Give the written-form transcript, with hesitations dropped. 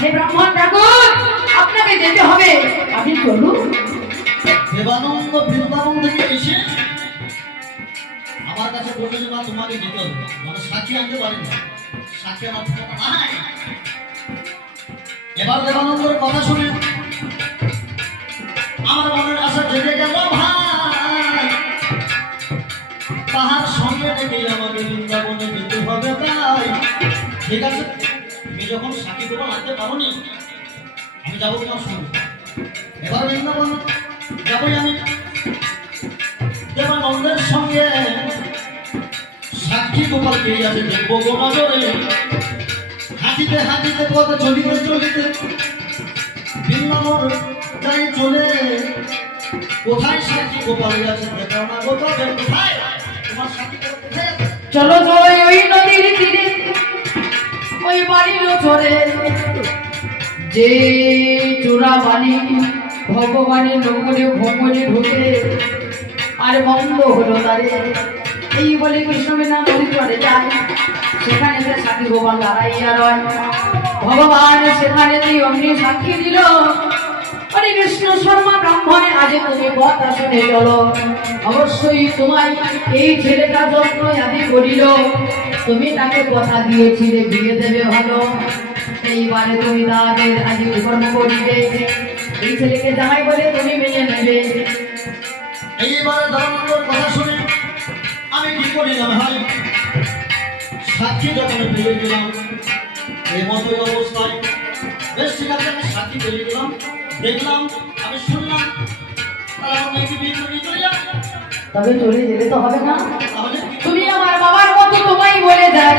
হে ব্রাহ্মণ ঠাকুর, আপনাকে যেতে হবে, আপনি চলুন। দেবানন্দ বৃন্দাবন থেকে এসে আমার কাছে বললো যে না তোমাকে যেতে হবে, মানে সাক্ষী আনতে পারেন না, সাক্ষী আমার কথা নাই। এবার দেবানন্দের কথা শুনে আমার মনের আশা জেগে গেল, ভাই তাহার সঙ্গে থেকে আমাকে বৃন্দাবনে যেতে হবে। তাই ঠিক আছে, তুমি যখন সাক্ষী তোমার আনতে পারো নি, আমি যাবো তোমার সঙ্গে। এবার বৃন্দাবন যাবোই আমি দেবানন্দের সঙ্গে। সাক্ষী গোপাল কে আছে দেখবো গো নজরে। হাঁটিতে হাঁটিতে পথে চলিতে চলিতে বৃন্দাবন যাই চলে। কোথায় সাক্ষী গোপাল আছে দেখাও না গো, তবে কোথায় তোমার সাক্ষী গোপাল কোথায় আছে? চলো চলো ওই নদীর তীরে, ওই বাড়ির চরে, যে চোরা বালি ভগবানের নগরে ভ্রমণে ঢুকে আর বন্ধ হলো তারে। এই বলে কৃষ্ণমেনা নদী চলে যায়, সেখানে যে সাক্ষী গোপাল দাঁড়াইয়া রয়। ভগবান সেখানে যে অগ্নি সাক্ষী দিল, হরে কৃষ্ণ শর্মা ব্রাহ্মণে আজ তুমি কথা শুনে চলো। অবশ্যই তোমায় এই ছেলেটা যত্ন আদি করিল, তুমি তাকে কথা দিয়েছিলে বিয়ে দেবে ভালো। এইবারে তুমি তাদের আজ কর্ম করিবে, এই ছেলেকে জামাই বলে তুমি মেনে নেবে। এইবার দেবানন্দের কথা শুনে আমি কি করিলাম ভাই, সাক্ষী যখন পেয়ে গেলাম এই মতোই অবস্থায়, বেশ ঠিক আছে আমি সাক্ষী পেয়ে গেলাম, দেখলাম আমি শুনলাম, তারা আমাকে বিয়ে করে নিয়ে চলে যাবে। তবে চলে যেতে তো হবে না, তাহলে তুমি আমার বাবার মতো তোমায় বলে যায়।